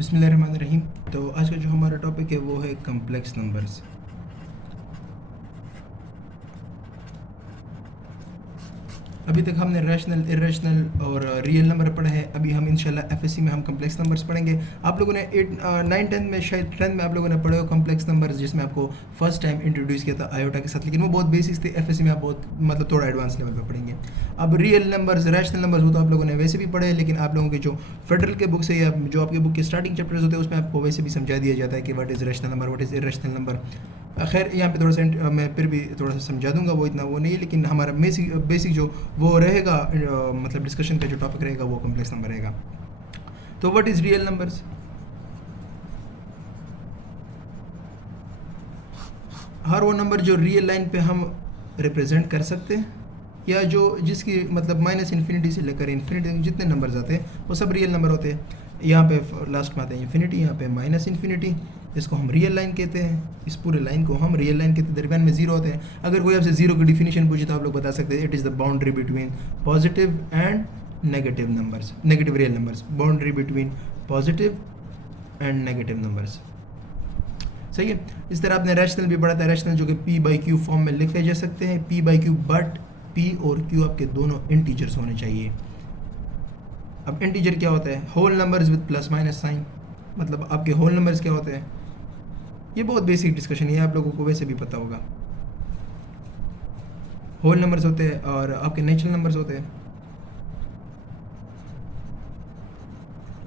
बिस्मिल्लाहिर्रहमानिर्रहीम। तो आज का जो हमारा टॉपिक है वो है कम्प्लेक्स नंबर्स। अभी तक हमने रैशनल, इरेशनल और रियल नंबर पढ़े हैं। अभी हम इंशाल्लाह एफएससी में हम कम्प्लेक्स नंबर्स पढ़ेंगे। आप लोगों ने 9 10 में, शायद 10th में आप लोगों ने पढ़े हो कम्प्लेक्स नंबर्स, जिसमें आपको फर्स्ट टाइम इंट्रोड्यूस किया था आयोटा के साथ, लेकिन वो बहुत बेसिक्स थे। एफएससी में आप बहुत मतलब थोड़ा एडवांस लेवल पे पढ़ेंगे। अब रियल नंबर्स, रैशनल नंबर्स, वो तो आप लोगों ने वैसे भी पढ़े हैं, लेकिन आप लोगों के जो फेडरल के बुक से या जो आपके बुक के स्टार्टिंग चैप्टर्स होते हैं उसमें आपको वैसे भी समझा दिया जाता है कि what is rational number, what is irrational number. खैर यहाँ पे थोड़ा सा मैं फिर भी थोड़ा सा समझा दूंगा, वो इतना वो नहीं है, लेकिन हमारा बेसिक जो वो रहेगा, मतलब डिस्कशन का जो टॉपिक रहेगा वो कम्प्लेक्स नंबर रहेगा। तो व्हाट इज़ रियल नंबर्स? हर वो नंबर जो रियल लाइन पे हम रिप्रेजेंट कर सकते हैं, या जो जिसकी मतलब माइनस इन्फिनिटी से लेकर इन्फिनिटी तक जितने नंबर्स आते हैं वो सब रियल नंबर होते हैं। यहाँ पे लास्ट में आते हैं इन्फिनिटी, यहाँ पे माइनस इन्फिनिटी, इसको हम रियल लाइन कहते हैं। इस पूरे लाइन को हम रियल लाइन कहते हैं। दरमियान में जीरो होते हैं। अगर कोई आपसे जीरो की डिफिनेशन पूछे तो आप लोग बता सकते हैं it is the boundary between positive and negative numbers, negative real numbers, boundary between positive and negative numbers. सही है। इस तरह आपने रैशनल भी पढ़ा था, रैशनल जो कि पी बाई क्यू फॉर्म में लिखे जा सकते हैं, P by Q, but P और क्यू आपके दोनों इंटीजर्स होने चाहिए। अब इंटीजर क्या होता है? Whole numbers with plus minus sign. मतलब आपके होल नंबर्स क्या होते हैं? ये बहुत बेसिक डिस्कशन है, आप लोगों को वैसे भी पता होगा। होल नंबर्स होते हैं और आपके नेचुरल नंबर्स होते हैं।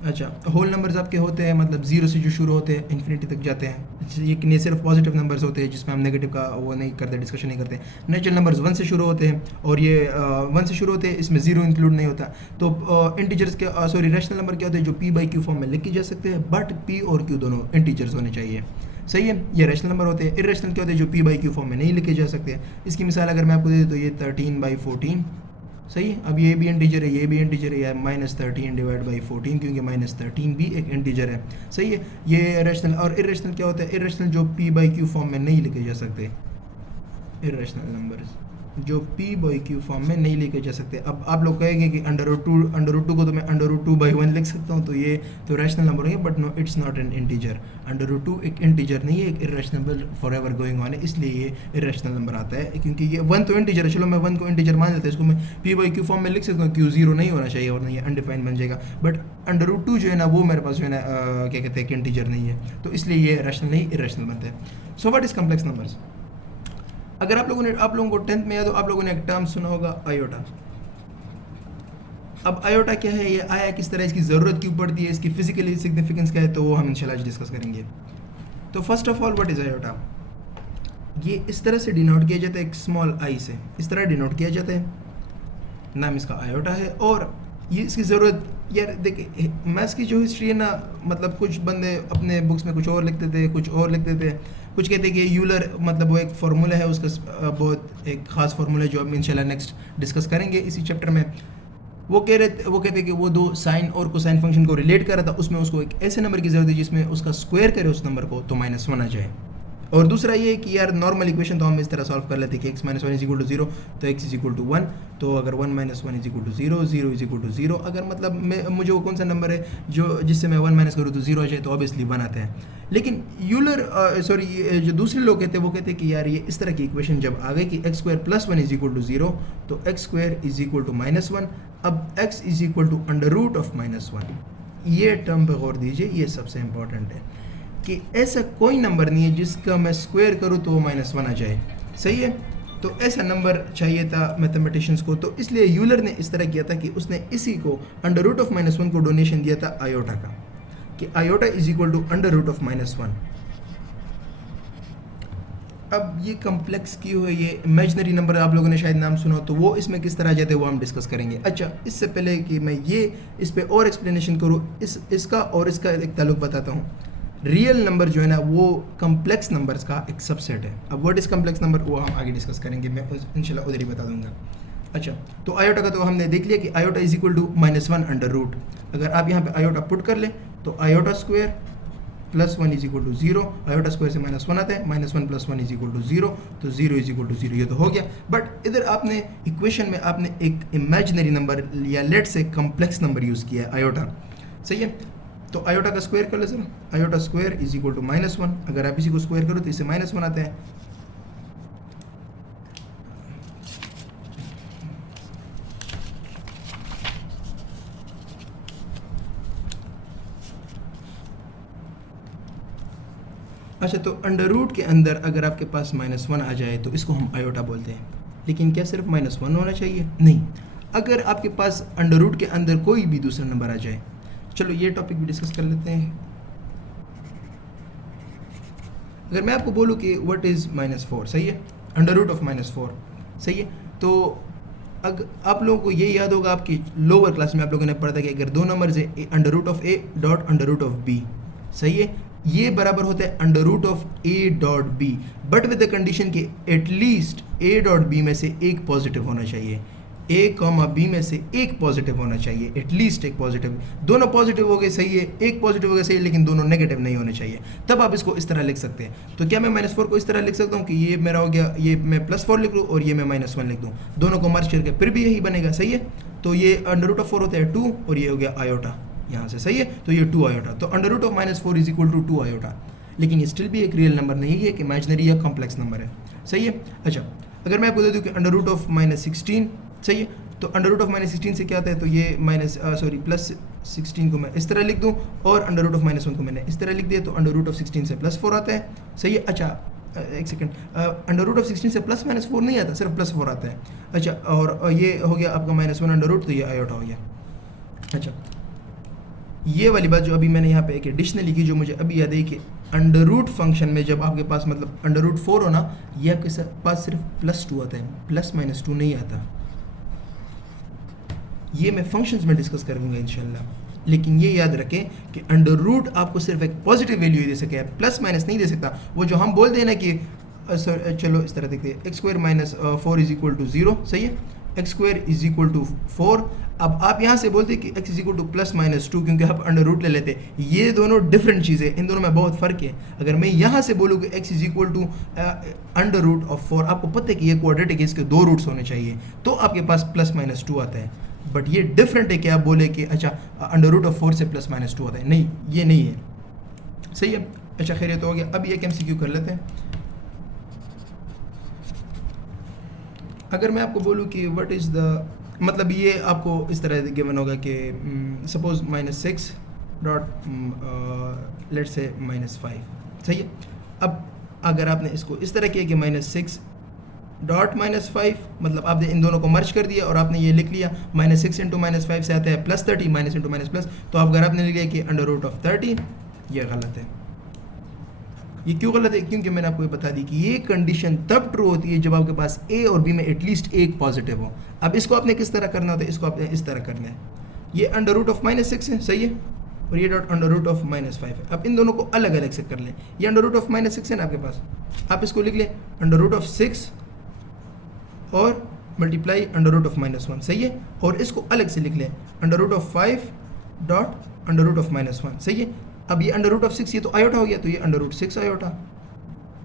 अच्छा, होल नंबर्स आपके होते हैं मतलब जीरो से जो शुरू होते हैं इन्फिनिटी तक जाते हैं। ये सिर्फ पॉजिटिव नंबर्स होते हैं जिसमें हम नेगेटिव का वो नहीं करते, डिस्कशन नहीं करते। नेचुरल नंबर्स 1 से शुरू होते हैं और ये 1 से शुरू होते हैं, इसमें जीरो इंक्लूड नहीं होता। तो इंटीजर्स के रैशनल नंबर क्या होते हैं? जो पी बाई क्यू फॉर्म में लिखे जा सकते हैं, बट पी और क्यू दोनों इंटीजर्स होने चाहिए। सही है, ये रैशनल नंबर होते हैं। इरेशनल क्या होते हैं? जो पी बाई क्यू फॉर्म में नहीं लिखे जा सकते। इसकी मिसाल अगर मैं आपको दे दूँ तो ये 13/14। सही है। अब ये भी इंटीजर है, ये भी इंटीजर है, या -13 डिवाइड बाई 14, क्योंकि -13 भी एक इंटीजर है। सही है। ये रैशनल। और इरेशनल क्या होता है? इरेशनल जो पी बाई क्यू फॉर्म में नहीं लिखे जा सकते, इरेशनल नंबर्स जो पी बाई क्यू फॉर्म में नहीं लिखे जा सकते। अब आप लोग कहेंगे कि अंडर रूट को तो मैं √2/1 लिख सकता हूँ, तो ये तो रैशनल नंबर है, but no, it's not an integer. √2 एक इंटीजर नहीं है, एक irrational forever going on है, इसलिए ये इरेशनल नंबर आता है। क्योंकि ये 1 तो इंटीजर है, चलो मैं 1 को इंटीजर मान लेता हूँ, इसको मैं पी बाई क्यू फॉर्म में लिख सकता हूँ, क्यू जीरो नहीं होना चाहिए, वरना ये अनडिफाइंड बन जाएगा। बट √2 जो है ना, वो मेरे पास जो है ना क्या कहते हैं कि इंटीजर नहीं है, तो इसलिए ये रैशनल नहीं इरेशनल बनता है। So what is complex numbers? अगर आप लोगों को 10th में याद हो, आप लोगों ने एक टर्म सुना होगा, आयोटा। अब आयोटा क्या है, ये आया किस तरह, इसकी ज़रूरत क्यों पड़ती है, इसकी फिजिकली सिग्निफिकेंस क्या है, तो वो हम इंशाल्लाह आज डिस्कस करेंगे। तो first of all, what is iota? ये इस तरह से डिनोट किया जाता है, एक स्मॉल आई से इस तरह डिनोट किया जाता है, नाम इसका आयोटा है। और ये इसकी ज़रूरत, यार देखिए, मैथ्स की जो हिस्ट्री है ना, मतलब कुछ बंदे अपने बुक्स में कुछ और लिखते थे, कुछ और लिखते थे। कुछ कहते हैं कि यूलर मतलब वो एक फार्मूला है, उसका बहुत एक ख़ास फार्मूला है जो हम इंशाल्लाह नेक्स्ट डिस्कस करेंगे इसी चैप्टर में। वो कहते हैं कि वो दो साइन और कोसाइन फंक्शन को रिलेट कर रहा था, उसमें उसको एक ऐसे नंबर की ज़रूरत है जिसमें उसका स्क्वायर करे उस नंबर को, तो -1 आ जाए। और दूसरा ये है कि यार नॉर्मल इक्वेशन तो हम इस तरह सॉल्व कर लेते हैं कि x - 1 = 0, तो x = 1, तो अगर 1 - 1 = 0, 0 = 0, अगर मतलब मुझे वो कौन सा नंबर है जो जिससे मैं 1 माइनस करूँ तो 0 आ जाए, तो ऑब्वियसली 1 आता है। लेकिन जो दूसरे लोग कहते हैं, वो कहते हैं कि यार ये इस तरह की इक्वेशन जब आ गई कि x² + 1 = 0, तो x² = -1, अब x = √(-1). ये टर्म पे गौर दीजिए, ये सबसे इंपॉर्टेंट है कि ऐसा कोई नंबर नहीं है जिसका मैं स्क्वायर करूँ तो वो -1 आ जाए। सही है। तो ऐसा नंबर चाहिए था मैथमेटिशियंस को, तो इसलिए यूलर ने इस तरह किया था कि उसने इसी को √(-1) को डोनेशन दिया था आयोटा का, कि आयोटा = √(-1). अब ये कम्प्लेक्स की हुई, ये इमेजिनरी नंबर आप लोगों ने शायद नाम सुना हो, तो वो इसमें किस तरह जाते हैं वो हम डिस्कस करेंगे। अच्छा, इससे पहले कि मैं ये इस पे और एक्सप्लेनेशन करूँ, इसका और इसका एक ताल्लुक बताता हूँ। रियल नंबर जो है ना, वो कम्प्लेक्स नंबर्स का एक सबसेट है। अब व्हाट इज़ कम्प्लेक्स नंबर, वो हम आगे डिस्कस करेंगे, मैं इंशाल्लाह उधर ही बता दूंगा। अच्छा, तो आयोटा का तो हमने देख लिया कि आयोटा = -1 अगर आप यहाँ पे आयोटा पुट कर ले, तो आयोटा स्क्वायर +1 = 0, आयोटा स्क्वायर से -1 आता है, -1 + 1 = 0, तो 0 = 0, ये तो हो गया। बट इधर आपने इक्वेशन में आपने एक इमेजिनरी नंबर या लेट से कम्प्लेक्स नंबर यूज़ किया है, आयोटा। सही है। तो आयोटा का स्क्वायर कर लो sir, iota square is equal to -1। अगर आप इसी को स्क्वायर करो तो इससे -1 आता है। अच्छा, तो अंडर रूट के अंदर अगर आपके पास -1 आ जाए तो इसको हम आयोटा बोलते हैं। लेकिन क्या सिर्फ -1 होना चाहिए? नहीं, अगर आपके पास अंडर रूट के अंदर कोई भी दूसरा नंबर आ जाए। चलो ये टॉपिक भी डिस्कस कर लेते हैं। अगर मैं आपको बोलूँ कि व्हाट इज़ -4, सही है, अंडर रूट ऑफ -4, सही है, तो अगर आप लोगों को ये याद होगा, आपकी लोअर क्लास में आप लोगों ने पढ़ा था कि अगर दो नंबर्स है, under root of A dot under root of B, सही है, ये बराबर होता है under root of A dot B, but with the condition कि एटलीस्ट ए डॉट बी में से एक पॉजिटिव होना चाहिए, ए कॉमा बी में से एक पॉजिटिव होना चाहिए, एटलीस्ट एक पॉजिटिव। दोनों पॉजिटिव हो गए, सही है, एक पॉजिटिव हो गया, सही है, लेकिन दोनों नेगेटिव नहीं होने चाहिए। तब आप इसको इस तरह लिख सकते हैं। तो क्या मैं -4 को इस तरह लिख सकता हूँ कि ये मेरा हो गया, ये मैं +4 लिख लूँ और ये मैं -1 लिख दूँ, दोनों को मर्ज करके फिर भी यही बनेगा, सही है। तो ये अंडर रूट ऑफ 4 होता है 2 और ये हो गया आयोटा यहाँ से, सही है, तो ये 2 आयोटा। तो under root of -4 is equal to 2 iota. लेकिन ये स्टिल भी एक रियल नंबर नहीं है, कि इमेजिनरी या कॉम्प्लेक्स नंबर है, सही है। अच्छा, अगर मैं आपको दे दूँ कि अंडर रूट ऑफ -16, सही है, तो अंडर रूट ऑफ -16 से क्या आता है, तो ये +16 को मैं इस तरह लिख दूँ और अंडर रूट ऑफ -1 को मैंने इस तरह लिख दिया, तो अंडर रूट ऑफ 16 से +4 आता है, सही है। अच्छा, एक सेकंड, अंडर रूट ऑफ 16 से +-4 नहीं आता, सिर्फ +4 आता है। अच्छा, और ये हो गया आपका -1 अंडर रूट, तो ये आयोटा हो गया। अच्छा, ये वाली बात जो अभी मैंने यहाँ पे एक एडिशनल लिखी, जो मुझे अभी याद है कि अंडर रूट फंक्शन में जब आपके पास मतलब अंडर रूट 4 हो ना, ये आपके पास सिर्फ +2 आता है, +-2 नहीं आता। ये मैं फंक्शंस में डिस्कस करूँगा इंशाल्लाह, लेकिन ये याद रखें कि अंडर रूट आपको सिर्फ एक पॉजिटिव वैल्यू दे सके, प्लस माइनस नहीं दे सकता। वो जो हम बोलते हैं ना कि चलो इस तरह देखते हैं, x² - 4 इज इक्वल टू 0, सही है, x² इज इक्वल टू 4। अब आप यहाँ से बोलते हैं कि x इज इक्वल टू +-2, क्योंकि आप अंडर रूट ले लेते हैं। ये दोनों डिफरेंट चीज़ें, इन दोनों में बहुत फ़र्क है। अगर मैं यहाँ से बोलूँ कि x is equal to under root of 4, आपको पता है कि ये क्वाड्रेटिक है, इसके 2 रूट्स होने चाहिए, तो आपके पास +-2 आता है। बट ये डिफरेंट है कि आप बोले कि अच्छा अंडर रूट ऑफ 4 से +-2 आता है, नहीं, ये नहीं है, सही है। अच्छा खैर, ये तो हो गया। अब एक MCQ कर लेते हैं। अगर मैं आपको बोलूँ कि व्हाट इज़ द, मतलब ये आपको इस तरह गिवन होगा कि सपोज -6 डॉट लेट्स से -5, सही है। अब अगर आपने इसको इस तरह किया कि -6 डॉट -5, मतलब आपने इन दोनों को मर्ज कर दिया और आपने ये लिख लिया -6 इंटू -5 से आता है +30, माइनस इंटू माइनस प्लस, तो आप अगर आपने लिख लिया कि अंडर रूट ऑफ 30, ये गलत है। ये क्यों गलत है? क्योंकि मैंने आपको ये बता दी कि ये कंडीशन तब ट्रू होती है जब आपके पास ए और बी में एटलीस्ट एक पॉजिटिव हो। अब इसको आपने किस तरह करना होता है, इसको आपने इस तरह करना है, ये अंडर रूट ऑफ -6 है, सही है, और ये डॉट अंडर रूट ऑफ -5 है। अब इन दोनों को अलग अलग से कर लें। ये अंडर रूट ऑफ -6 है ना आपके पास, आप इसको लिख लें अंडर रूट ऑफ 6 और मल्टीप्लाई अंडर रूट ऑफ -1, सही है, और इसको अलग से लिख लें under root of 5 dot under root of -1, सही है। अब ये अंडर रूट ऑफ 6, ये तो आयोटा हो गया, तो ये अंडर रूट 6 आयोटा,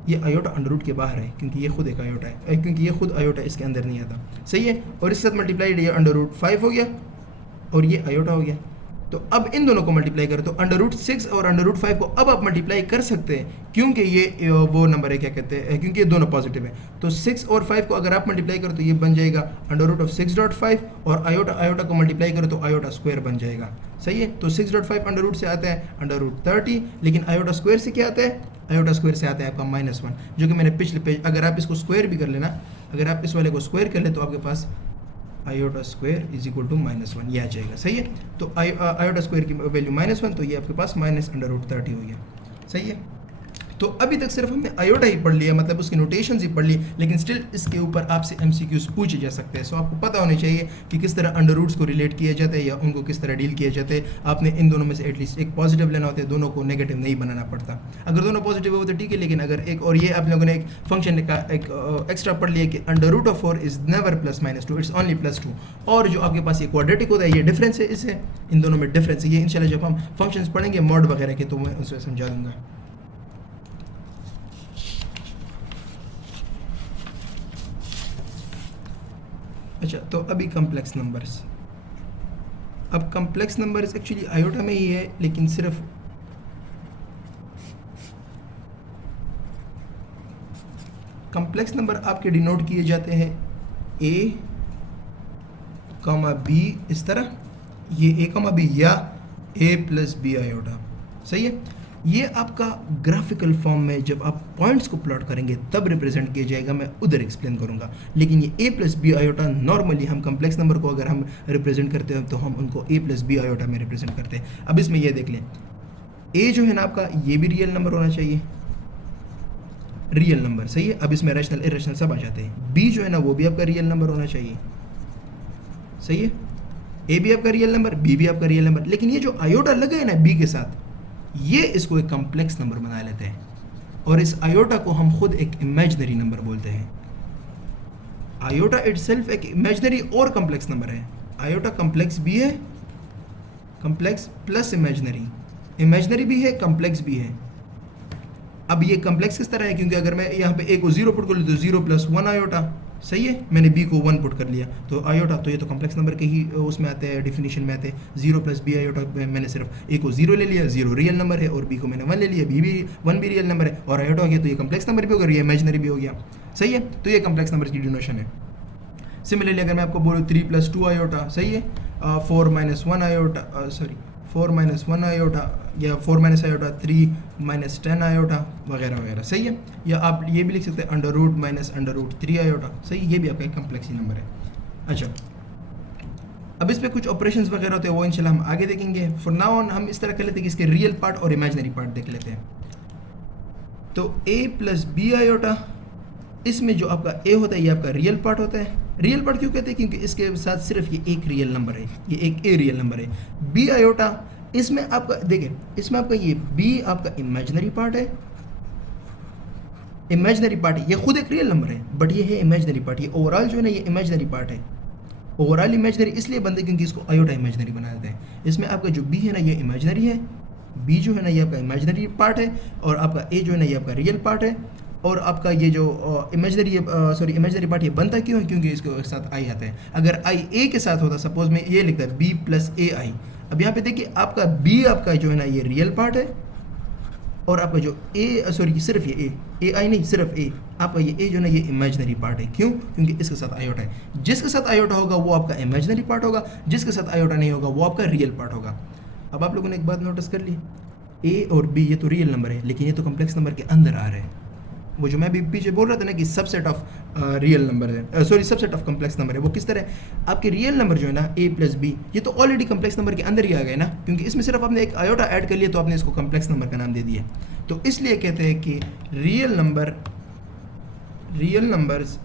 ये आयोटा अंडर रूट के बाहर है क्योंकि ये खुद एक आयोटा है, क्योंकि ये खुद आयोटा इसके अंदर नहीं आता, सही है। और इसके साथ मल्टीप्लाइड ये अंडर रूट 5 हो गया और ये आयोटा हो गया। तो अब इन दोनों को मल्टीप्लाई करें तो अंडर रूट 6 और अंडर रूट 5 को अब आप मल्टीप्लाई कर सकते हैं, क्योंकि ये वो नंबर है, क्या कहते हैं, क्योंकि ये दोनों पॉजिटिव है। तो 6 और 5 को अगर आप मल्टीप्लाई करो तो ये बन जाएगा अंडर रूट ऑफ 6.5, और आयोटा को मल्टीप्लाई करो तो आयोटा स्क्वायर बन जाएगा, सही है। तो 6.5 अंडर रूट से आता है अंडर रूट 30, लेकिन आयोटा स्क्वायर से क्या आता है, आयोटा स्क्वायर से आता है आपका -1, जो कि मैंने पिछले पेज, अगर आप इसको स्क्वायर भी कर लेना, अगर आप इस वाले को स्क्वायर कर ले तो आपके पास iota square is equal to -1 ये आ जाएगा, सही है। तो आयोटा स्क्वायर की वैल्यू -1, तो ये आपके पास -अंडर रूट 30 हो गया, सही है। तो अभी तक सिर्फ हमने आयोटा ही पढ़ लिया, मतलब उसकी नोटेशंस ही पढ़ ली, लेकिन स्टिल इसके ऊपर आपसे MCQs पूछे जा सकते हैं। सो आपको पता होना चाहिए कि किस तरह अंडर रूट्स को रिलेट किया जाता है या उनको किस तरह डील किया जाता है। आपने इन दोनों में से एटलीस्ट एक पॉजिटिव लेना होता है, दोनों को नेगेटिव नहीं बनाना पड़ता। अगर दोनों पॉजिटिव हो तो ठीक है, लेकिन अगर एक, और ये आप लोगों ने एक फंक्शन का एक एक्स्ट्रा पढ़ लिया कि under root of 4 is never +-2, it's only +2, और जो आपके पास ये क्वाड्रेटिक होता है ये डिफरेंस है, इससे इन दोनों में डिफरेंस है। ये इंशाल्लाह जब हम फंक्शंस पढ़ेंगे मॉड वगैरह के तो मैं उसमें समझा दूंगा। अच्छा, तो अभी कम्प्लेक्स नंबर्स, अब कम्प्लेक्स नंबर एक्चुअली आयोटा में ही है, लेकिन सिर्फ कम्प्लेक्स नंबर आपके डिनोट किए जाते हैं ए कॉमा बी, इस तरह, ये ए कॉमा बी या ए प्लस बी आयोटा, सही है। ये आपका ग्राफिकल फॉर्म में जब आप पॉइंट्स को प्लॉट करेंगे तब रिप्रेजेंट किया जाएगा, मैं उधर एक्सप्लेन करूंगा। लेकिन ये ए प्लस बी आयोटा नॉर्मली हम कम्प्लेक्स नंबर को अगर हम रिप्रेजेंट करते हैं तो हम उनको ए प्लस बी आयोटा में रिप्रेजेंट करते हैं। अब इसमें ये देख लें, ए जो है ना आपका, ये भी रियल नंबर होना चाहिए, रियल नंबर, सही है। अब इसमें रैशनल इरेशनल सब आ जाते हैं। बी जो है ना वो भी आपका रियल नंबर होना चाहिए, सही है। ए भी आपका रियल नंबर, बी भी आपका रियल नंबर, लेकिन ये जो आयोटा लगा है ना बी के साथ, ये इसको एक कम्प्लेक्स नंबर बना लेते हैं, और इस आयोटा को हम खुद एक इमेजिनरी नंबर बोलते हैं। आयोटा इटसेल्फ एक इमेजिनरी और कम्प्लेक्स नंबर है। आयोटा कम्प्लेक्स भी है, कम्प्लेक्स प्लस इमेजिनरी, इमेजिनरी भी है, कम्प्लेक्स भी है। अब ये कम्प्लेक्स किस तरह है, क्योंकि अगर मैं यहाँ पे ए को 0 पुट कर लूँ तो 0 प्लस 1 आयोटा, सही है। मैंने बी को 1 पुट कर लिया तो आयोटा, तो ये तो कम्प्लेक्स नंबर के ही उसमें आते हैं, डिफिनीशन में आते हैं। 0 प्लस बी आयोटा, मैंने सिर्फ ए को 0 ले लिया, 0 रियल नंबर है, और बी को मैंने 1 ले लिया, बी भी 1 भी रियल नंबर है, और आयोटा हो गया तो ये कम्प्लेक्स नंबर भी हो गया, ये इमेजिनरी भी हो गया, सही है। तो ये कम्प्लेक्स नंबर की डिनोशन है। सिमिलरली अगर मैं आपको बोलूँ 3 प्लस 2 आयोटा, सही है, 4 minus 1 iota, sorry 4 minus 1 iota, या 4 माइनस आयोटा 3 माइनस 10 आयोटा वगैरह वगैरह, सही है। या आप ये भी लिख सकते हैं under root minus under root 3 iota, सही, ये भी आपका एक कम्प्लेक्स ही नंबर है। अच्छा, अब इस पर कुछ ऑपरेशंस वगैरह होते हैं, वो इंशाल्लाह हम आगे देखेंगे। फॉर नाउ ऑन हम इस तरह कर लेते हैं कि इसके रियल पार्ट और इमेजिनरी पार्ट देख लेते हैं। तो ए प्लस बी आयोटा, इसमें जो आपका ए होता है ये आपका रियल पार्ट होता है। रियल पार्ट क्यों कहते हैं, क्योंकि इसके साथ सिर्फ ये एक रियल नंबर है, ये एक ए रियल नंबर है। बी आयोटा, इसमें आपका देखिए, इसमें आपका ये बी आपका इमेजिनरी पार्ट है, इमेजिनरी पार्ट है, ये खुद एक रियल नंबर है बट ये है इमेजिनरी पार्ट, ये ओवरऑल जो है ना ये इमेजिनरी पार्ट है। ओवरऑल इमेजिनरी इसलिए बनते क्योंकि इसको आयोटा इमेजिनरी बना देते हैं। इसमें आपका जो बी है ना ये इमेजिनरी है, बी जो है ना ये आपका इमेजिनरी पार्ट है, और आपका ए जो है ना ये आपका रियल पार्ट है। और आपका ये जो इमेजिनरी पार्ट ये बनता क्यों है, क्योंकि इसके साथ आई आता है। अगर आई ए के साथ होता, सपोज में ये लिखता है बी प्लस ए आई, अब यहाँ पे देखिए आपका बी आपका जो है ना ये रियल पार्ट है, और आपका जो सिर्फ ये ए आई नहीं, सिर्फ ए, आपका ये ए जो है ना ये इमेजिनरी पार्ट है। क्यों, क्योंकि इसके साथ आयोटा है। जिसके साथ आयोटा होगा वो आपका इमेजिनरी पार्ट होगा, जिसके साथ आयोटा नहीं होगा वो आपका रियल पार्ट होगा। अब आप लोगों ने एक बात नोटिस कर ली, ए और बी ये तो रियल नंबर है, लेकिन ये तो कम्प्लेक्स नंबर के अंदर आ रहे हैं। वो जो मैं भी पीछे बोल रहा था ना कि सबसेट ऑफ रियल नंबर है, सबसेट ऑफ कम्प्लेक्स नंबर है, वो किस तरह है, आपके रियल नंबर जो है ना ए प्लस बी, ये तो ऑलरेडी कम्प्लेक्स नंबर के अंदर ही आ गए ना, क्योंकि इसमें सिर्फ आपने एक आयोटा ऐड कर लिया तो आपने इसको कम्प्लेक्स नंबर का नाम दे दिया। तो इसलिए कहते हैं कि real numbers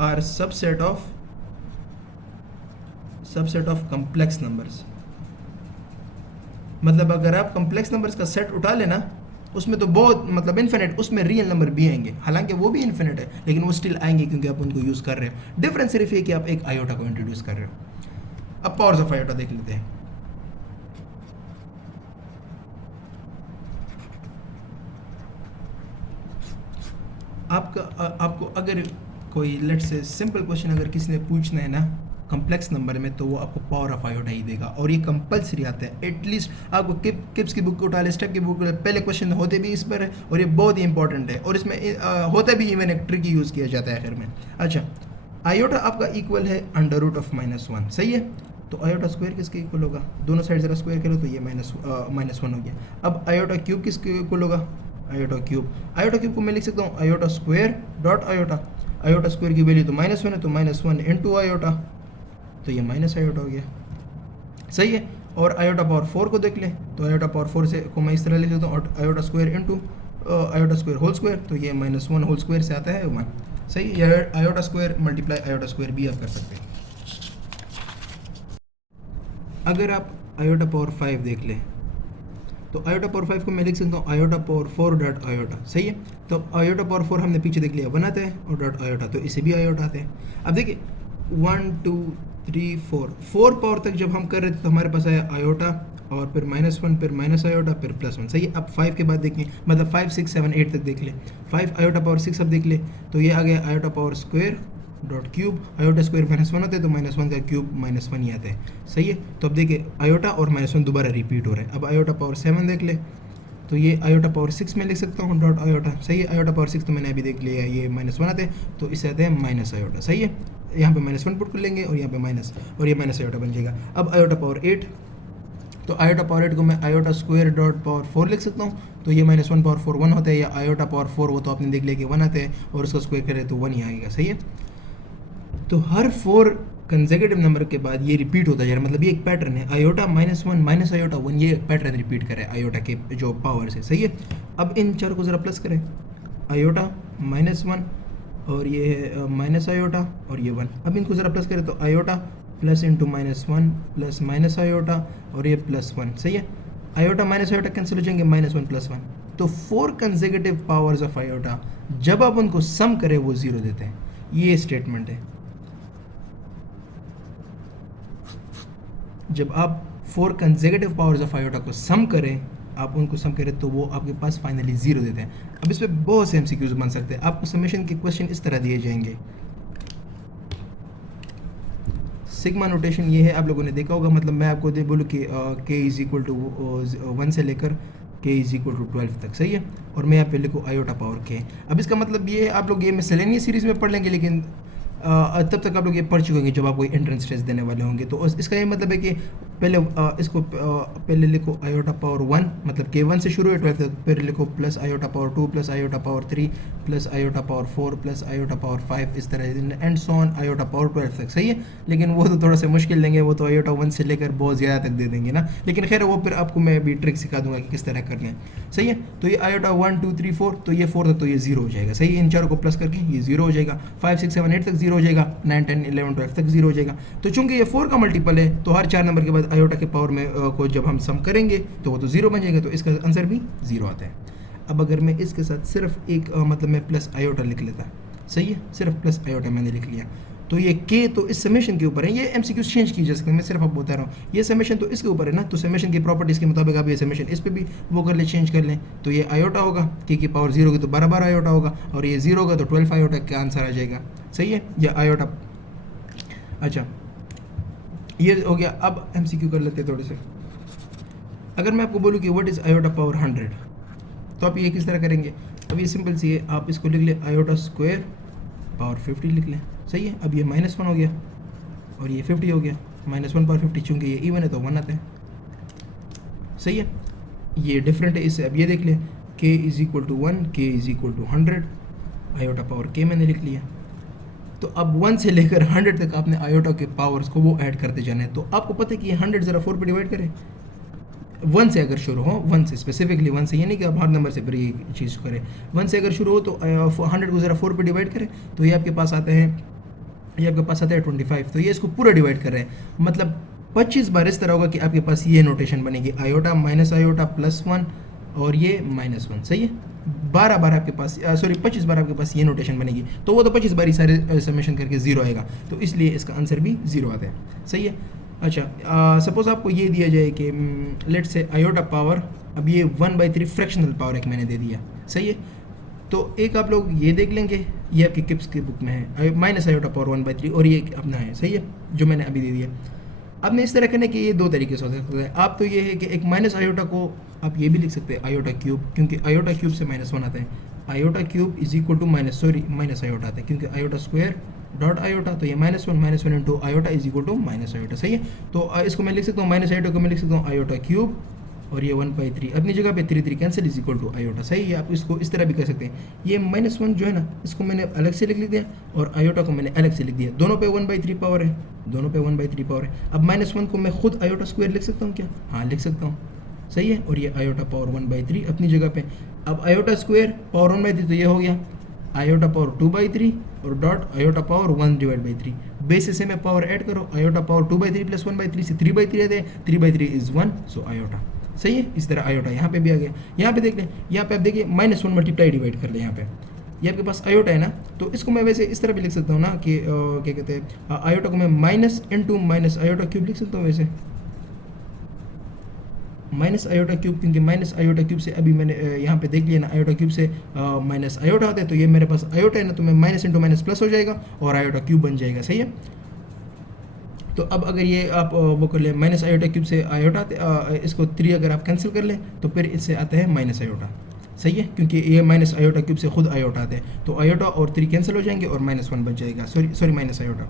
are subset of complex numbers. मतलब अगर आप कम्प्लेक्स नंबर्स का सेट उठा लेना, उसमें तो बहुत मतलब इन्फिनिट, उसमें रियल नंबर भी आएंगे, हालांकि वो भी इन्फिनिट है लेकिन वो स्टिल आएंगे क्योंकि आप उनको यूज़ कर रहे हो। डिफरेंस सिर्फ ये कि आप एक आयोटा को इंट्रोड्यूस कर रहे हो। अब पावर्स ऑफ आयोटा देख लेते हैं। आपको अगर कोई लेट्स से सिंपल क्वेश्चन अगर किसी ने पूछना है ना कम्प्लेक्स नंबर में, तो वो आपको पावर ऑफ आयोटा ही देगा, और ये कंपलसरी आता है। एटलीस्ट आपको किप्स की बुक उठा ले, स्टेप की बुक, पहले क्वेश्चन होते भी इस पर है, और ये बहुत ही इंपॉर्टेंट है, और इसमें होता भी इवन एक ट्रिक यूज़ किया जाता है आखिर में। अच्छा, आयोटा आपका इक्वल है अंडर रूट ऑफ -1, सही है। तो आयोटा स्क्वायर किसके इक्वल होगा, दोनों साइड जरा स्क्वायर करो तो ये -1 हो गया। अब आयोटा क्यूब किसके इक्वल होगा, आयोटा क्यूब को मैं लिख सकता हूँ iota square dot iota. Iota square की वैल्यू तो -1 है, तो -1 इंटू आयोटा, तो ये माइनस आयोटा हो गया, सही है। और आयोटा पावर 4 को देख लें, तो आयोटा पावर 4 से को मैं इस तरह लिख सकता हूँ iota square into iota square whole square, तो ये -1 होल स्क्वायर से आता है 1, सही। या iota square multiply iota square भी आप कर सकते हैं। अगर आप आयोटा पावर 5 देख लें, तो आयोटा पावर 5 को मैं लिख सकता हूँ आयोटा पावर 4 डॉट आयोटा, सही है। तो आयोटा पावर 4 हमने पीछे देख लिया 1 आता है, और डॉट आयोटा तो इसे भी आयोटा आते हैं। अब देखिए 1 2 3 4 पावर तक जब हम कर रहे थे तो हमारे पास आया आयोटा, और फिर -1, फिर माइनस आयोटा, फिर +1, सही है। अब 5 के बाद देखें, मतलब 5 6 7 8 तक देख ले, 5 आयोटा पावर 6 अब देख ले, तो ये आ गया iota power square dot cube, iota square -1 होता है तो -1 का क्यूब -1 ही आता है, सही है। तो अब देखिए आयोटा और -1 दोबारा रिपीट हो रहा है। अब आयोटा पावर 7 देख ले, तो ये आयोटा पावर 6 में लिख सकता हूँ डॉट आयोटा, सही है। आयोटा पावर 6 तो मैंने अभी देख लिया, ये -1 आते हैं तो इससे आते हैं माइनस आयोटा, सही है। यहाँ पे -1 पुट कर लेंगे और यहाँ पे माइनस, और ये माइनस आयोटा बन जाएगा। अब आयोटा पावर 8, तो आयोटा पावर 8 को मैं आयोटा स्क्वायर डॉट पावर 4 लिख सकता हूँ, तो ये -1 पावर 4 1 होता है, या आयोटा पावर 4 वो तो आपने देख लिया कि 1 आते हैं और उसका स्क्वायर करें तो 1 ही आएगा, सही है। तो हर 4 कंसेक्यूटिव नंबर के बाद ये रिपीट होता जा रहा है, मतलब ये एक पैटर्न है, आयोटा -1 माइनस आयोटा 1, ये पैटर्न रिपीट करे आयोटा के जो पावर से, सही है। अब इन चार को ज़रा प्लस करें, आयोटा -1 और ये है माइनस आयोटा और ये 1। अब इनको ज़रा प्लस करें तो iota plus into -1 plus minus iota और ये +1, सही है। आयोटा माइनस आयोटा कैंसिल हो जाएंगे, -1 +1। तो 4 कंसेक्यूटिव पावर्स ऑफ आयोटा जब आप उनको सम करें वो 0 देते हैं, ये स्टेटमेंट है। जब आप 4 कंसेक्यूटिव पावर्स ऑफ आयोटा को सम करें, आप उनको सम करें तो वो आपके पास फाइनली 0 देते हैं। अब इस पर बहुत से MCQs बन सकते हैं, आपको समेशन के क्वेश्चन इस तरह दिए जाएंगे। सिग्मा नोटेशन ये है, आप लोगों ने देखा होगा, मतलब मैं आपको बोलूँ कि k = 1 से लेकर k = 12 तक, सही है। और मैं यहाँ पे लिखूँ आयोटा पावर k। अब इसका मतलब ये है, आप लोग ये मिसलेनियस सीरीज़ में पढ़ लेंगे, लेकिन तब तक आप लोग ये पढ़ चुके होंगे जब आपको एंट्रेंस टेस्ट देने वाले होंगे। तो इसका ये मतलब है कि पहले इसको पहले लिखो आयोटा पावर 1, मतलब k1 से शुरू है 12 तक, फिर लिखो plus iota power 2 plus iota power 3 plus iota power 4 plus iota power 5, इस तरह and so on iota power 12 तक, सही है। लेकिन वो तो थोड़ा सा मुश्किल देंगे, वो तो आयोटा 1 से लेकर बहुत ज़्यादा तक दे देंगे ना, लेकिन खैर वो फिर आपको मैं अभी ट्रिक सिखा दूंगा कि किस तरह करना है, सही है। तो ये आयोटा 1 2 3 4, तो ये 4 तक तो ये 0 हो जाएगा, सही है। इन चारों को प्लस करके ये 0 हो जाएगा, 5 6 7 8 तक 0 हो जाएगा, 9 10 11 12 तक 0 हो जाएगा। तो चूंकि ये 4 का मल्टीपल है तो हर 4 नंबर के बाद आयोटा के पावर में को जब हम सम करेंगे तो वो तो 0 बन जाएगा, तो इसका आंसर भी 0 आता है। अब अगर मैं इसके साथ सिर्फ एक मतलब मैं प्लस आयोटा लिख लेता, सही है, सिर्फ प्लस आयोटा मैंने लिख लिया, तो ये k तो इस समेशन के ऊपर है। ये MCQ चेंज की जा सकते हैं, मैं सिर्फ आपको बता रहा हूँ, ये समेशन तो इसके ऊपर है ना, तो समेशन की प्रॉपर्टीज़ के मुताबिक आप ये समेशन इस पर भी वो कर ले, चेंज कर लें। तो ये आयोटा होगा, k की पावर 0 होगी तो 12 आयोटा होगा, और ये 0 होगा तो 12 आयोटा का आंसर आ जाएगा, सही है। या आयोटा, अच्छा ये हो गया। अब MCQ कर लेते हैं थोड़े से। अगर मैं आपको बोलूँ कि व्हाट इज़ आयोटा पावर 100, तो आप ये किस तरह करेंगे। अब ये सिंपल सी है, आप इसको लिख लें आयोटा स्क्वायर पावर 50 लिख लें, सही है। अब ये -1 हो गया और ये 50 हो गया, -1 पावर 50, चूँकि ये इवन है तो 1 आता है, सही है। ये डिफरेंट है इससे। अब ये देख लें k = 1 k = 100, iota power k मैंने लिख लिया। तो अब 1 से लेकर 100 तक आपने आयोटा के पावर्स को वो ऐड करते जाना है। तो आपको पता है कि ये 100 ज़रा 4 पे डिवाइड करें, 1 से अगर शुरू हो, 1 से स्पेसिफिकली 1 से, ये नहीं कि आप हर नंबर से फिर ये चीज़ करें। 1 से अगर शुरू हो तो 100 को ज़रा 4 पे डिवाइड करें, तो ये आपके पास आता है, ये आपके पास आता है 25। तो ये इसको पूरा डिवाइड कर रहे हैं, मतलब 25 बार इस तरह होगा कि आपके पास ये नोटेशन बनेगी, आयोटा माइनस आयोटा +1 और ये -1, सही है। 12 बार आपके पास, सॉरी 25 बार आपके पास ये नोटेशन बनेगी, तो वो तो 25 बार ही सारे समेशन करके 0 आएगा, तो इसलिए इसका आंसर भी 0 आता है, सही है। अच्छा सपोज़ आपको ये दिया जाए कि लेट से आयोटा पावर, अब ये 1/3 फ्रैक्शनल पावर एक मैंने दे दिया, सही है। तो एक आप लोग ये देख लेंगे, ये आपकी किप्स की बुक में है, माइनस आयोटा पावर 1/3, और ये अपना है, सही है, जो मैंने अभी दे दिया। अब मैं इस तरह करने के ये 2 तरीके से हो सकते हैं। आप तो ये है कि एक माइनस आयोटा को आप ये भी लिख सकते हैं आयोटा क्यूब, क्योंकि आयोटा क्यूब से -1 आता है। आयोटा क्यूब = माइनस आयोटा आता है, क्योंकि आयोटा स्क्वायर डॉट आयोटा, तो ये -1 इंटू आयोटा माइनस आयोटा, सही है। तो इसको मैं लिख सकता हूँ, माइनस आयोटा को मैं लिख सकता हूँ आयोटा क्यूब, और ये 1/3 अपनी जगह पे 3 कैंसिल आयोटा, सही है। आप इसको इस तरह भी कर सकते हैं। ये -1 जो है ना, इसको मैंने अलग से लिख दिया और आयोटा को मैंने अलग से लिख दिया, दोनों पे 1/3 पावर है, दोनों पे 1/3 पावर है। अब -1 को मैं खुद आयोटा स्क्वायर लिख सकता हूँ क्या? हाँ लिख सकता हूँ, सही है। और ये आयोटा पावर 1/3 अपनी जगह पे। अब आयोटा स्क्वायर पावर 1/3, तो ये हो गया आयोटा पावर 2/3 और डॉट आयोटा पावर 1/3। बेसिस से मैं पावर ऐड करो, आयोटा पावर 2/3 + 1/3 से 3/3 आते हैं, 3/3 इज़ 1, सो आयोटा, सही है। इस तरह आयोटा यहाँ पे भी आ गया। यहाँ पे देख लें, यहाँ पे आप देखिए -1 मल्टीप्लाई डिवाइड कर लें, यहाँ पे ये आपके पास आयोटा है ना, तो इसको मैं वैसे इस तरह भी लिख सकता हूँ ना कि क्या कहते हैं, आयोटा को मैं minus into minus iota cube लिख सकता हूँ वैसे, माइनस आयोटा क्यूब, क्योंकि माइनस आयोटा क्यूब से अभी मैंने यहाँ पे देख लिया ना, आयोटा क्यूब से माइनस आयोटा होता है, तो ये मेरे पास आयोटा है ना, तो मैं माइनस इंटू माइनस प्लस हो जाएगा और आयोटा क्यूब बन जाएगा, सही है। तो अब अगर ये आप वो कर लें माइनस आयोटा क्यूब से आयोटा, इसको 3 अगर आप कैंसिल कर लें तो फिर इससे आता है माइनस आयोटा, सही है, क्योंकि ये माइनस आयोटा क्यूब से खुद आयोटा आते हैं, तो आयोटा और 3 कैंसिल हो जाएंगे और -1 बच जाएगा, सॉरी माइनस आयोटा,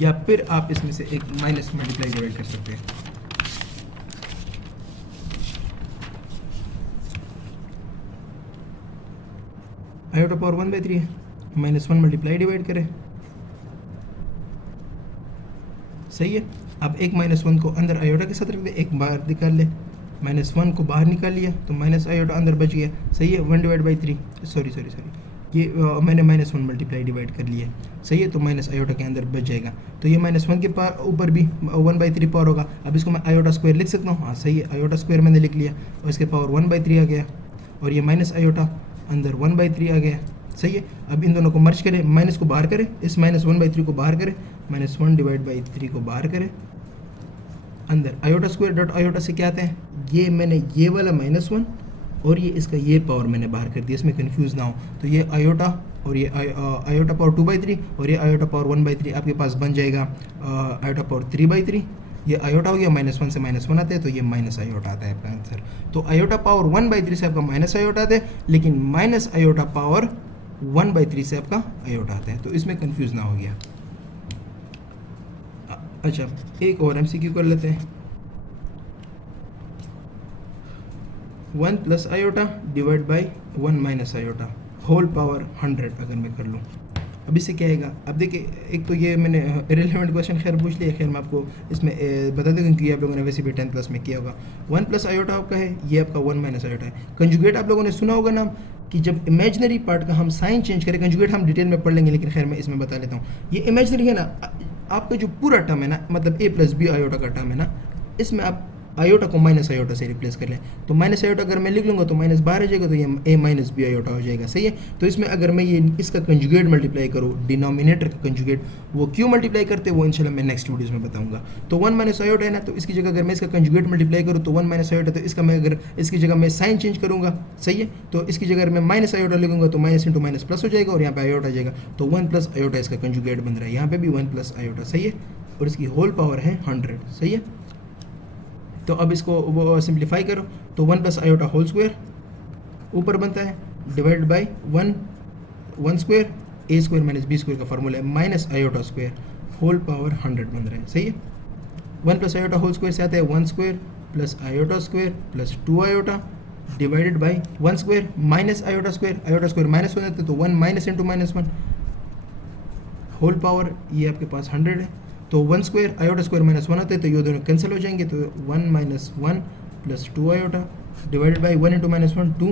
या फिर आप इसमें से एक माइनस मल्टीप्लाई डिवाइड कर सकते हैं। आयोटा पावर 1/3 है, -1 मल्टीप्लाई डिवाइड करें, सही है। अब एक -1 को अंदर आयोटा के साथ रख दे, एक बाहर निकाल ले, -1 को बाहर निकाल लिया तो माइनस आयोटा अंदर बच गया, सही है। 1/3 सॉरी ये मैंने -1 मल्टीप्लाई डिवाइड कर लिया, सही है, तो माइनस आयोटा के अंदर बच जाएगा, तो ये -1 के ऊपर भी 1/3 पावर होगा। अब इसको मैं आयोटा स्क्वायर लिख सकता हूँ, हाँ सही है, आयोटा स्क्वायर मैंने लिख लिया और इसके पावर 1/3 आ गया, और ये माइनस आयोटा अंदर 1/3 आ गया, सही है। अब इन दोनों को मर्ज करें, माइनस को बाहर करें, इस -1/3 को बाहर करें, -1/3 को बाहर करें, अंदर आयोटा स्क्वायर डॉट आयोटा से क्या आता है, ये मैंने ये वाला -1 और ये इसका ये पावर मैंने बाहर कर दिया, इसमें कंफ्यूज ना हो, तो ये आयोटा और ये आयोटा पावर 2/3 और ये आयोटा पावर 1/3 आपके पास बन जाएगा आयोटा पावर 3/3। ये आयोटा हो गया, -1 से -1 आता है तो ये माइनस आयोटा आता है आपका आंसर। तो आयोटा पावर 1/3 से आपका माइनस आयोटा आता है, लेकिन माइनस आयोटा पावर 1/3 से आपका आयोटा आता है, तो इसमें कंफ्यूज ना हो गया। अच्छा, एक और MCQ कर लेते हैं। 1 plus iota divide by 1 minus iota whole power 100 अगर मैं कर लूँ, अब इससे क्या आएगा। अब देखिए, एक तो ये मैंने इरेलेवेंट क्वेश्चन खैर पूछ लिया, खैर मैं आपको इसमें बता दूँ क्योंकि आप लोगों ने वैसे भी 10 प्लस में किया होगा। 1 प्लस आयोटा आपका है, ये आपका 1 माइनस आयोटा है। कंजुगेट आप लोगों ने सुना होगा ना, कि जब इमेजिनरी पार्ट का हम साइन चेंज करें, कंजुगेट हम डिटेल में पढ़ लेंगे, लेकिन खैर मैं इसमें बता लेता हूँ। ये इमेजिनरी है ना, आपका जो पूरा टर्म है ना, मतलब a प्लस बी आयोटा का टर्म है ना, इसमें आप आयोटा को माइनस आयोटा से रिप्लेस कर लें, तो माइनस आयोटा अगर मैं लिख लूँगा तो माइनस बाहर आ जाएगा, तो ये a माइनस बी आयोटा हो जाएगा, सही है। तो इसमें अगर मैं ये इसका कंजुगेट मल्टीप्लाई करूँ, डिनोमिनेटर का कंजुगेट, वो क्यों मल्टीप्लाई करते हैं वो इंशाल्लाह मैं नेक्स्ट वीडियोस में बताऊंगा। तो 1 माइनस आयोटा है ना, तो इसकी जगह अगर मैं इसका कंजुगेट मल्टीप्लाई करूँ तो 1 माइनस आयोटा, तो इसका मैं अगर इसकी जगह मैं साइन चेंज करूँगा, सही है, तो इसकी जगह अगर मैं माइनस आयोटा लिखूँगा तो माइनस इंटू माइनस प्लस हो जाएगा और यहाँ पे आयोटा आ जाएगा, तो 1 प्लस आयोटा इसका कंजुगेट बन रहा है, यहाँ पे भी 1 प्लस आयोटा, सही है, और इसकी होल पावर है 100, सही है। तो अब इसको वो सिंप्लीफाई करो, तो 1 प्लस आयोटा होल स्क्वायर ऊपर बनता है divide by 1 square, a square minus b square का फार्मूला है, minus iota square whole power 100 बन रहा है, सही है। 1 प्लस आयोटा होल स्क्वायर से आता है 1 square plus iota square plus 2 iota divided by 1 square minus iota square minus हो जाता है, तो 1 माइनस इंटू -1 होल पावर, ये आपके पास 100 है। तो 1 स्क्वायर आयोटा स्क्वायर -1 होता है, तो ये दोनों कैंसिल हो जाएंगे, तो 1 minus 1 plus 2 iota divided by 1 into -1 2,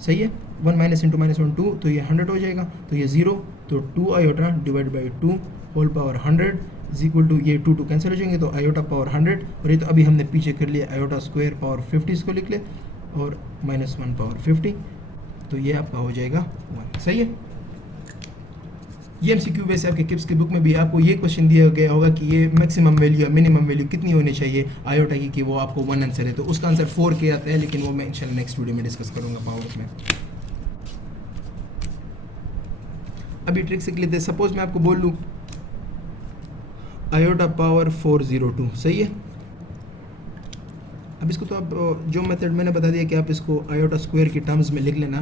सही है। 1 माइनस इंटू -1 2, तो ये 100 हो जाएगा, तो ये 0, तो 2 iota divide by 2 whole power 100 is equal to, ये 2 कैंसिल हो जाएंगे, तो आयोटा पावर 100, और ये तो अभी हमने पीछे कर लिया, आयोटा स्क्वायर पावर 50 इसको लिख ले, और -1 पावर 50, तो ये आपका हो जाएगा 1, सही है। ये MCQ वैसे आपके किप्स की बुक में भी आपको ये क्वेश्चन दिया गया होगा कि ये मैक्सिमम वैल्यू या मिनिमम वैल्यू कितनी होनी चाहिए आयोटा की कि वो आपको 1 आंसर है, तो उसका आंसर 4K आता है, लेकिन वो मैं इंशाल्लाह नेक्स्ट वीडियो में डिस्कस करूँगा पावर में। अभी ट्रिक सीख लेते हैं। सपोज मैं आपको बोल लूँ आयोटा पावर 402, सही है। अब इसको तो आप जो मेथड मैंने बता दिया कि आप इसको आयोटा स्क्वायर की टर्म्स में लिख लेना,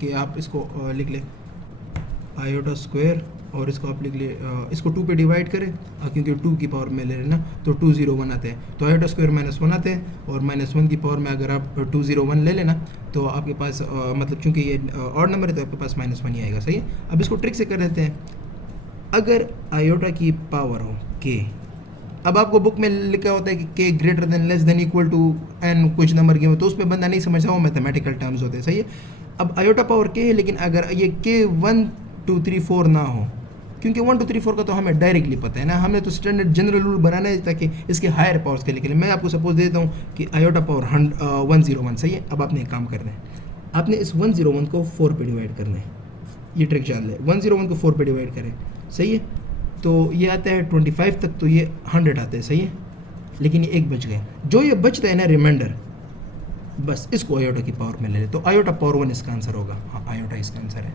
कि आप इसको लिख ले आयोटा स्क्वायर, और इसको आप लिख ले, इसको 2 पे डिवाइड करें, क्योंकि 2 की पावर में ले लेना, तो 201 आते हैं, तो आयोटा स्क्वायर -1 आते हैं, और -1 की पावर में अगर आप 201 ले लेना तो आपके पास मतलब चूंकि ये ऑड नंबर है तो आपके पास -1 ही आएगा, सही है। अब इसको ट्रिक से कर लेते हैं। अगर आयोटा की पावर हो k, अब आपको बुक में लिखा होता है कि k greater than less than equal to n कुछ नंबर के, तो उसमें बंदा नहीं समझता, वो मैथमेटिकल टर्म्स होते हैं, सही है। अब आयोटा पावर k है, लेकिन अगर ये k 1 2 3 4 ना हो, क्योंकि 1 2 3 4 का तो हमें डायरेक्टली पता है ना, हमें तो स्टैंडर्ड जनरल रूल बनाना है ताकि इसके हायर पावर्स के लिए। मैं आपको सपोज देता हूँ कि आयोटा पावर 101, सही है। अब आपने एक काम करना है, आपने इस 101 को 4 पे डिवाइड करना है, ये ट्रिक जान ले, 101 को 4 पे डिवाइड करें, सही है, तो ये आता है 25 तक, तो ये 100 आता है, सही है। लेकिन ये एक बच गए। जो ये बचता है ना रिमाइंडर, बस इसको आयोटा की पावर में ले ले, तो आयोटा पावर 1 इसका आंसर होगा। हाँ, आयोटा इसका आंसर है।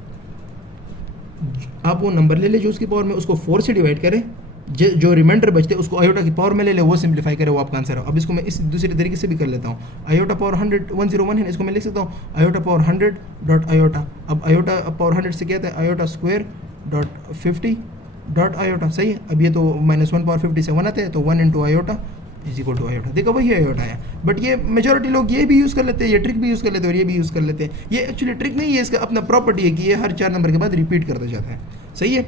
आप वो नंबर ले ले जो उसकी पावर में, उसको 4 से डिवाइड करें, जो रिमाइंडर बचते हैं उसको आयोटा की पावर में ले ले, वो सिंप्लीफाई करे, वो आपका आंसर है। अब इसको मैं इस दूसरे तरीके से भी कर लेता हूँ। आयोटा पावर 101 है, इसको मैं लिख सकता हूँ आयोटा पावर 100 डॉट आयोटा। अब आयोटा पावर 100 से क्या आता है, iota square dot 50 dot iota, सही है। अब ये तो -1 पावर 50 से 1 आते हैं, तो 1 into iota is equal to iota. देखो वही आयोटा है। बट ये मेजोरिटी लोग ये भी यूज़ कर लेते हैं, ये ट्रिक भी यूज़ कर लेते हैं और ये भी यूज़ कर लेते हैं। ये एक्चुअली ट्रिक नहीं है, इसका अपना प्रॉपर्टी है कि ये हर 4 नंबर के बाद रिपीट करता जाता है, सही है।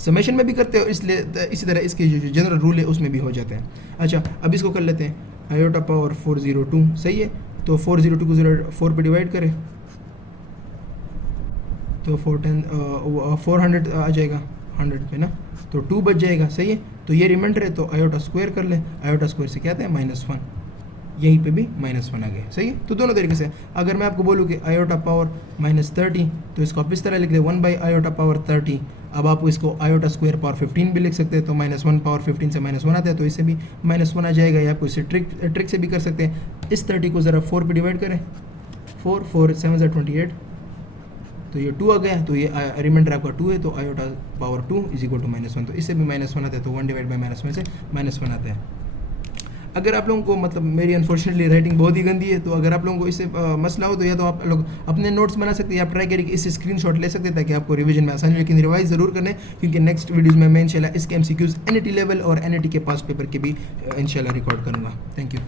समेशन में भी करते हो, इसलिए इसी तरह इसके जो जनरल रूल है उसमें भी हो जाते हैं। अच्छा, अब इसको कर लेते हैं आयोटा पावर 402, सही है। तो 402 को 4 पे डिवाइड करें तो 400 आ जाएगा 100 पे ना, तो 2 बच जाएगा, सही है। तो ये रिमाइंडर है, तो आयोटा स्क्वायर कर ले। आयोटा स्क्वायर से क्या आता है -1, यहीं पे भी -1 आ गए, सही है। तो दोनों तरीके से अगर मैं आपको बोलूँ कि आयोटा पावर -30, तो इसको आप इस तरह लिख दे 1 बाई आयोटा पावर 30। अब आप इसको आयोटा स्क्वायर पावर 15 भी लिख सकते हैं, तो -1 पावर 15 से -1 आता है, तो इससे भी -1 आ जाएगा। या आपको इसे ट्रिक से भी कर सकते हैं। इस 30 को ज़रा 4 पे डिवाइड करें, 4 7 28, तो ये 2 आ गया, तो ये रिमाइंडर आपका 2 है, तो iota power 2 is equal to -1। तो इससे भी -1 आता है, तो 1 डिवाइड बाई -1 से -1 आता है। अगर आप लोगों को मतलब मेरी अनफॉर्चुनेटली राइटिंग बहुत ही गंदी है, तो अगर आप लोगों को इससे मसला हो तो या तो आप लोग अपने नोट्स बना सकते हैं, आप ट्राई करिए कि इससे स्क्रीनशॉट ले सकते हैं ताकि आपको रिवीजन में आसानी, लेकिन रिवाइज ज़रूर करें, क्योंकि नेक्स्ट वीडियोज़ में मैं इंशाल्लाह इसके MCQs NET लेवल और NET के पास पेपर के भी इंशाल्लाह रिकॉर्ड करूँगा। Thank you.